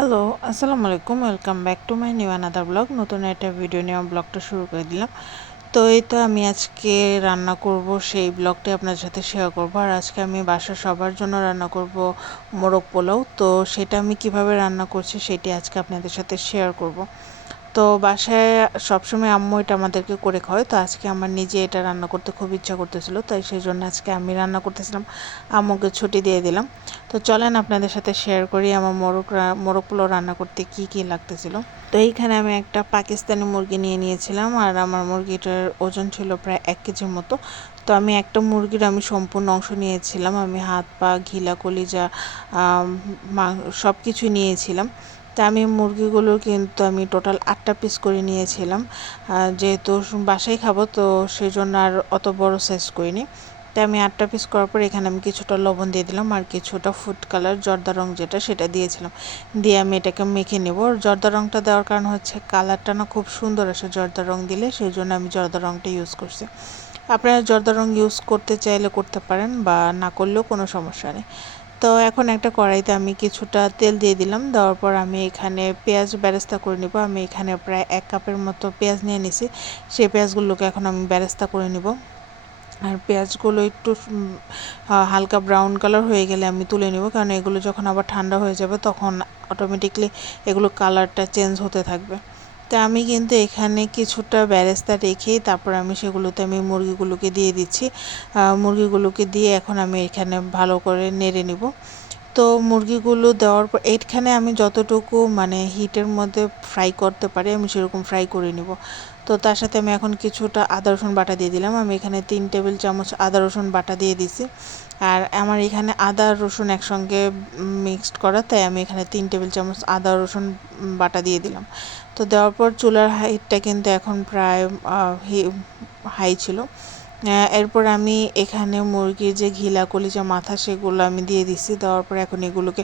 Hello আসসালামু আলাইকুম welcome back to my new another blog নতুন একটা ভিডিও নিয়ে ব্লগটা শুরু করে দিলাম। তো এই তো আমি আজকে রান্না করব, সেই ব্লগটি আপনার সাথে শেয়ার করব। আর আজকে আমি বাসা সবার জন্য রান্না করব মোরগ পোলাও। তো সেটা আমি কীভাবে রান্না করছি, সেটি আজকে আপনাদের সাথে শেয়ার করব। তো বাসায় সবসময় আম্মু এটা আমাদেরকে করে খাওয়ায়। তো আজকে আমার নিজে এটা রান্না করতে খুব ইচ্ছা করতেছিল, তাই সেই জন্য আজকে আমি রান্না করতেছিলাম, আম্মুকে ছুটি দিয়ে দিলাম। তো চলেন আপনাদের সাথে শেয়ার করি আমার মোরগ মোরগ পোলাও রান্না করতে কি কি লাগতেছিল। তো এইখানে আমি একটা পাকিস্তানি মুরগি নিয়ে নিয়েছিলাম, আর আমার মুরগিটার ওজন ছিল প্রায় এক কেজির মতো। তো আমি একটা মুরগির আমি সম্পূর্ণ অংশ নিয়েছিলাম, আমি হাত পা ঘিলা কলিজা সব কিছু নিয়েছিলাম। তা আমি মুরগিগুলো কিন্তু আমি টোটাল আটটা পিস করে নিয়েছিলাম। যেহেতু বাসায় খাব, তো সেই জন্য আর অত বড় সাইজ করিনি। তাই আমি আটটা পিস করার পর এখানে আমি কিছুটা লবণ দিয়ে দিলাম আর কিছুটা ফুড কালার জর্দা রং যেটা সেটা দিয়েছিলাম। দিয়ে আমি এটাকে মেখে নেব। জর্দা রংটা দেওয়ার কারণ হচ্ছে কালারটা না খুব সুন্দর আসে জর্দা রং দিলে সেই জন্য আমি জর্দা রংটা ইউজ করছি। আপনারা জর্দা রং ইউজ করতে চাইলে করতে পারেন বা না করলেও কোনো সমস্যা নেই। তো এখন একটা কড়াইতে আমি কিছুটা তেল দিয়ে দিলাম। দেওয়ার পর আমি এখানে পেঁয়াজ ব্যারেস্তা করে নিব। আমি এখানে প্রায় এক কাপের মতো পেঁয়াজ নিয়ে নিছি। সেই পেঁয়াজগুলোকে এখন আমি ব্যারেস্তা করে নিব। আর পেঁয়াজগুলো একটু হালকা ব্রাউন কালার হয়ে গেলে আমি তুলে নেব। কারণ এগুলো যখন আবার ঠান্ডা হয়ে যাবে তখন অটোমেটিকলি এগুলো কালারটা চেঞ্জ হতে থাকবে। তা আমি কিন্তু এখানে কিছুটা ব্যারেস্তা রেখেই তারপর আমি সেগুলোতে আমি মুরগিগুলোকে দিয়ে দিচ্ছি। মুরগিগুলোকে দিয়ে এখন আমি এখানে ভালো করে নেড়ে নিব। তো মুরগিগুলো দেওয়ার পর এইখানে আমি যতটুকু মানে হিটের মধ্যে ফ্রাই করতে পারি আমি সেরকম ফ্রাই করে নিব। তো তার সাথে আমি এখন কিছুটা আদা, রসুন বাটা দিয়ে দিলাম। আমি এখানে তিন টেবিল চামচ আদা, রসুন বাটা দিয়ে দিছি। আর আমার এখানে আদা, রসুন একসঙ্গে মিক্সড করা, তাই আমি এখানে তিন টেবিল চামচ আদা, রসুন বাটা দিয়ে দিলাম। তো দেওয়ার পর চুলার হাইটটা কিন্তু এখন প্রায় হাই ছিল। এরপর আমি এখানে মুরগির যে ঘিলা, কলিজা, মাথা, সেগুলো আমি দিয়ে দিচ্ছি দেওয়ার পর এখন এগুলোকে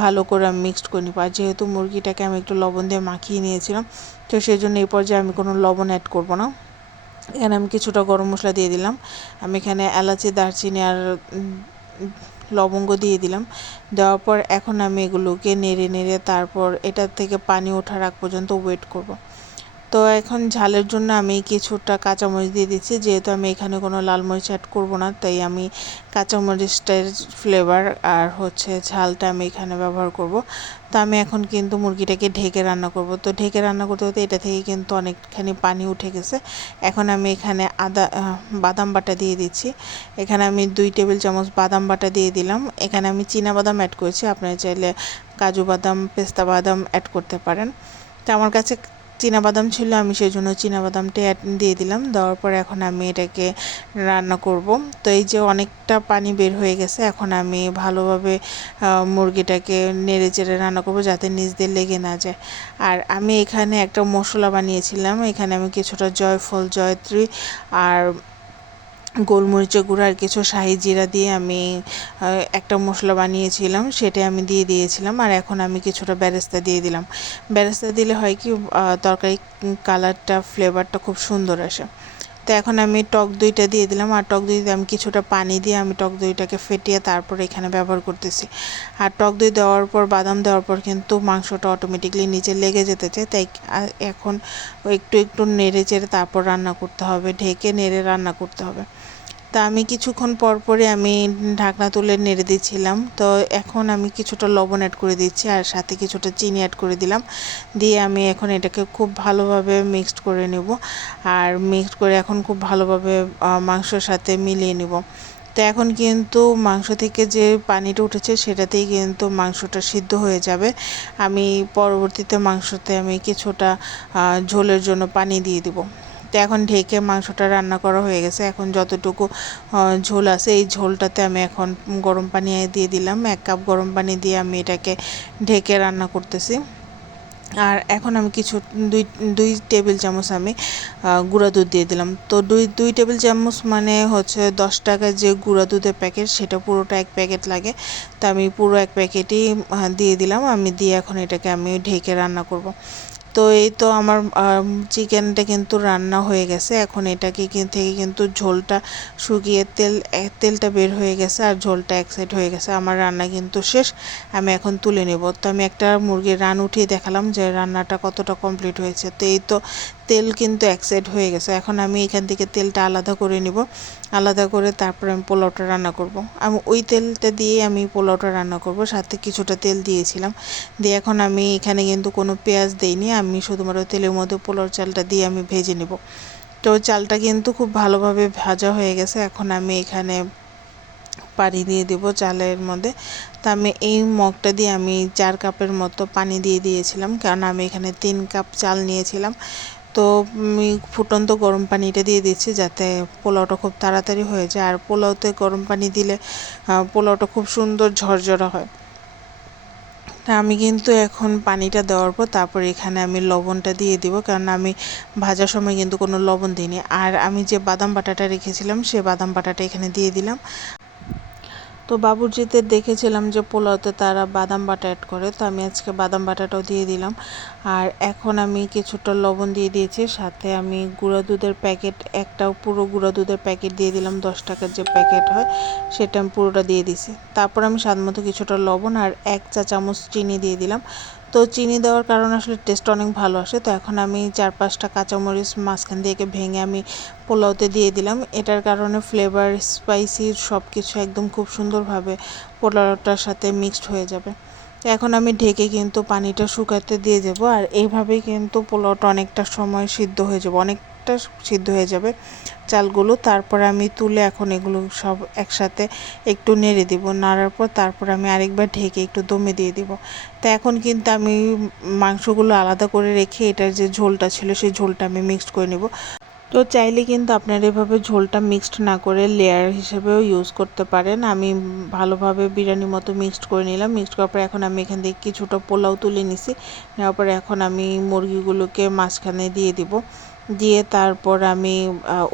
ভালো করে আমি মিক্সড করে নিব। আর যেহেতু মুরগিটাকে আমি একটু লবণ দিয়ে মাখিয়ে নিয়েছিলাম, তো সেই জন্য এই পর্যায়ে আমি কোনো লবণ অ্যাড করব না। এখানে আমি কিছুটা গরম মশলা দিয়ে দিলাম। আমি এখানে এলাচি, দারচিনি আর লবঙ্গ দিয়ে দিলাম। দেওয়ার পর এখন আমি এগুলোকে নেড়ে নেড়ে তারপর এটার থেকে পানি ওঠার আগ পর্যন্ত ওয়েট করব। তো এখন ঝালের জন্য আমি কিছুটা কাঁচামরিচ দিয়ে দিচ্ছি। যেহেতু আমি এখানে কোনো লাল মরিচ অ্যাড করব না, তাই আমি কাঁচামরিচটার ফ্লেভার আর হচ্ছে ঝালটা আমি এখানে ব্যবহার করব। তো আমি এখন কিন্তু মুরগিটাকে ঢেকে রান্না করব। তো ঢেকে রান্না করতে করতে এটা থেকে কিন্তু অনেকখানি পানি উঠে গেছে। এখন আমি এখানে আদা বাদাম বাটা দিয়ে দিচ্ছি। এখানে আমি দুই টেবিল চামচ বাদাম বাটা দিয়ে দিলাম। এখানে আমি চীনা বাদাম অ্যাড করেছি। আপনারা চাইলে কাজু বাদাম, পেস্তা বাদাম অ্যাড করতে পারেন। তো আমার কাছে বাদাম ছিল, আমি সেই জন্য বাদামটা দিয়ে দিলাম। দেওয়ার পর এখন আমি এটাকে রান্না করব। তো এই যে অনেকটা পানি বের হয়ে গেছে, এখন আমি ভালোভাবে মুরগিটাকে নেড়ে চেড়ে রান্না করব যাতে নিচ দিয়ে লেগে না যায়। আর আমি এখানে একটা মশলা বানিয়েছিলাম, এখানে আমি কিছুটা জয়ফল, জয়ত্রী আর গোলমরিচের গুঁড়ো আর কিছু শাহি জিরা দিয়ে আমি একটা মশলা বানিয়েছিলাম সেটা আমি দিয়ে দিয়েছিলাম আর এখন আমি কিছুটা ব্যারেস্তা দিয়ে দিলাম। ব্যারেস্তা দিলে হয় কি তরকারি কালারটা ফ্লেভারটা খুব সুন্দর আসে। তো এখন আমি টক দইটা দিয়ে দিলাম। আর টক দইতে আমি কিছুটা পানি দিয়ে আমি টক দইটাকে ফেটিয়ে তারপর এখানে ব্যবহার করতেছি। আর টক দই দেওয়ার পর, বাদাম দেওয়ার পর কিন্তু মাংসটা অটোমেটিকলি নিচে লেগে যেতে চায়। তাই এখন একটু একটু নেড়ে চেড়ে তারপর রান্না করতে হবে। ঢেকে নেড়ে রান্না করতে হবে। তা আমি কিছুক্ষণ পর পরে আমি ঢাকনা তুলে নেড়ে দিচ্ছিলাম। তো এখন আমি কিছুটা লবণ অ্যাড করে দিচ্ছি আর সাথে কিছুটা চিনি অ্যাড করে দিলাম। দিয়ে আমি এখন এটাকে খুব ভালোভাবে মিক্সড করে নেব আর মিক্সড করে এখন খুব ভালোভাবে মাংসর সাথে মিলিয়ে নেব। তো এখন কিন্তু মাংস থেকে যে পানিটা উঠেছে সেটাতেই কিন্তু মাংসটা সিদ্ধ হয়ে যাবে। আমি পরবর্তীতে মাংসতে আমি কিছুটা ঝোলের জন্য পানি দিয়ে দিব। তো এখন ঢেকে মাংসটা রান্না করা হয়ে গেছে। এখন যতটুকু ঝোল আছে, এই ঝোলটাতে আমি এখন গরম পানি দিয়ে দিলাম। এক কাপ গরম পানি দিয়ে আমি এটাকে ঢেকে রান্না করতেছি। আর এখন আমি কিছু, দুই দুই টেবিল চামচ আমি গুঁড়া দুধ দিয়ে দিলাম। তো দুই দুই টেবিল চামচ মানে হচ্ছে দশ টাকার যে গুঁড়া দুধের প্যাকেট, সেটা পুরোটা এক প্যাকেট লাগে। তা আমি পুরো এক প্যাকেটই দিয়ে দিলাম। আমি দিয়ে এখন এটাকে আমি ঢেকে রান্না করব। তো এই তো আমার চিকেনটা কিন্তু রান্না হয়ে গেছে। এখন এটাকে থেকে কিন্তু ঝোলটা শুকিয়ে তেল তেলটা বের হয়ে গেছে আর ঝোলটা এক সাইড হয়ে গেছে। আমার রান্না কিন্তু শেষ, আমি এখন তুলে নেব। তো আমি একটা মুরগির রান উঠিয়ে দেখালাম যে রান্নাটা কতটা কমপ্লিট হয়েছে। তো এই তো তেল কিন্তু এক সাইড হয়ে গেছে। এখন আমি এখান থেকে তেলটা আলাদা করে নিব। আলাদা করে তারপরে আমি পোলাওটা রান্না করব। আমি, ওই তেলটা দিয়ে আমি পোলাওটা রান্না করব। সাথে কিছুটা তেল দিয়েছিলাম। দিয়ে এখন আমি এখানে কিন্তু কোনো পেঁয়াজ দিইনি। আমি শুধুমাত্র তেলের মধ্যে পোলাওর চালটা দিয়ে আমি ভেজে নেব। তো চালটা কিন্তু খুব ভালোভাবে ভাজা হয়ে গেছে। এখন আমি এখানে পানি দিয়ে দেব চালের মধ্যে। তা আমি এই মগটা দিয়ে আমি চার কাপের মতো পানি দিয়ে দিয়েছিলাম, কারণ আমি এখানে তিন কাপ চাল নিয়েছিলাম। তো আমি ফুটন্ত গরম পানিটা দিয়ে দিচ্ছি যাতে পোলাওটা খুব তাড়াতাড়ি হয়ে যায়। আর পোলাওতে গরম পানি দিলে পোলাওটা খুব সুন্দর ঝরঝরা হয়। তা আমি কিন্তু এখন পানিটা দেওয়ার পর তারপর এখানে আমি লবণটা দিয়ে দিব, কারণ আমি ভাজার সময় কিন্তু কোনো লবণ দিইনি। আর আমি যে বাদাম বাটাটা রেখেছিলাম, সে বাদাম বাটাটা এখানে দিয়ে দিলাম। তো বাবুর্চিতে দেখেছিলাম যে পোলাওতে তারা বাদাম বাটা অ্যাড করে, তো আমি আজকে বাদাম বাটাটাও দিয়ে দিলাম। আর এখন আমি কিছুটা লবণ দিয়ে দিয়েছি, সাথে আমি গুঁড়া দুধের প্যাকেট, একটাও পুরো গুঁড়া দুধের প্যাকেট দিয়ে দিলাম, দশ টাকার যে প্যাকেট হয়, সেটা আমি পুরোটা দিয়ে দিছি। তারপর আমি স্বাদ মতো কিছুটা লবণ আর এক চা চামচ চিনি দিয়ে দিলাম। তো চিনি দেওয়ার কারণে আসলে টেস্ট অনেক ভালো আসে। তো এখন আমি চার পাঁচটা কাঁচামরিচ মাঝখান দিয়ে ভেঙে আমি পোলাওতে দিয়ে দিলাম। এটার কারণে ফ্লেভার স্পাইসি সব কিছু একদম খুব সুন্দরভাবে পোলাওটার সাথে মিক্সড হয়ে যাবে। এখন আমি ঢেকে কিন্তু পানিটা শুকাতে দিয়ে দেবো। আর এইভাবেই কিন্তু পোলাওটা অনেকটা সময় সিদ্ধ হয়ে যাবে। অনেকটা সিদ্ধ হয়ে যাবে চালগুলো। তারপর আমি তুলে এখন এগুলো সব একসাথে একটু নেড়ে দিব। নাড়ার পর তারপর আমি আরেকবার ঢেকে একটু দমে দিয়ে দিব। তা এখন কিন্তু আমি মাংসগুলো আলাদা করে রেখে এটার যে ঝোলটা ছিল সেই ঝোলটা আমি মিক্সড করে নেব। তো চাইলে কিন্তু আপনারা এভাবে ঝোলটা মিক্সড না করে লেয়ার হিসেবেও ইউজ করতে পারেন। আমি ভালোভাবে বিরিয়ানির মতো মিক্সড করে নিলাম। মিক্সড করার পর এখন আমি এখান থেকে কিছুটা পোলাও তুলে নিছি। নেওয়ার পর এখন আমি মুরগিগুলোকে মাঝখানে দিয়ে দিব। দিয়ে তারপর আমি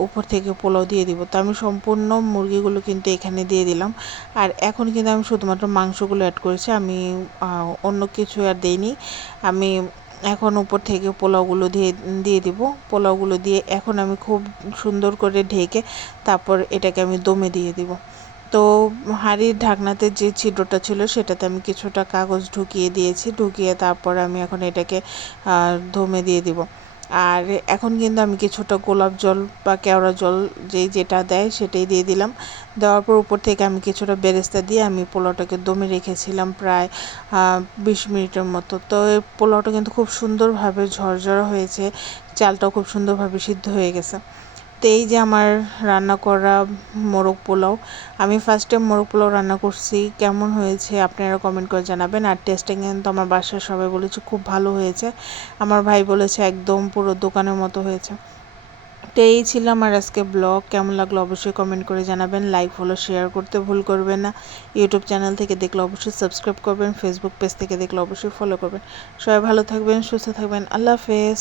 উপর থেকে পোলাও দিয়ে দিব। তো আমি সম্পূর্ণ মুরগিগুলো কিন্তু এখানে দিয়ে দিলাম। আর এখন কিন্তু আমি শুধুমাত্র মাংসগুলো অ্যাড করেছি। আমি অন্য কিছু আর দেইনি। আমি এখন উপর থেকে পোলাওগুলো দিয়ে দিয়ে দিব। পোলাওগুলো দিয়ে এখন আমি খুব সুন্দর করে ঢেকে তারপর এটাকে আমি দমে দিয়ে দিব। তো হাঁড়ির ঢাকনাতে যে ছিদ্রটা ছিল, সেটাতে আমি কিছুটা কাগজ ঢুকিয়ে দিয়েছি। ঢুকিয়ে তারপর আমি এখন এটাকে দমে দিয়ে দিব। আর এখন কিন্তু আমি কিছুটা গোলাপ জল বা কেওড়া জল যেই যেটা দেয় সেটাই দিয়ে দিলাম। দেওয়ার পর উপর থেকে আমি কিছুটা বেরেস্তা দিয়ে আমি পোলাওটাকে দমে রেখেছিলাম প্রায় বিশ মিনিটের মতো। তো এই পোলাওটা কিন্তু খুব সুন্দরভাবে ঝরঝরা হয়েছে, চালটাও খুব সুন্দরভাবে সিদ্ধ হয়ে গেছে। তো এই যে আমার রান্না করা মোরগ পোলাও। আমি ফার্স্ট টাইম মোরগ পোলাও রান্না করছি, কেমন হয়েছে আপনারা কমেন্ট করে জানাবেন। আর টেস্টিং কিন্তু আমার বাসায় সবাই বলেছে খুব ভালো হয়েছে। আমার ভাই বলেছে একদম পুরো দোকানের মতো হয়েছে। তো এই ছিল আমার আজকে ব্লগ কেমন লাগল অবশ্যই কমেন্ট করে জানাবেন। লাইক ফলো শেয়ার করতে ভুল করবেন না। ইউটিউব চ্যানেল থেকে দেখলে অবশ্যই সাবস্ক্রাইব করবেন। ফেসবুক পেজ থেকে দেখলে অবশ্যই ফলো করবেন। সবাই ভালো থাকবেন, সুস্থ থাকবেন। আল্লাহ হাফেজ।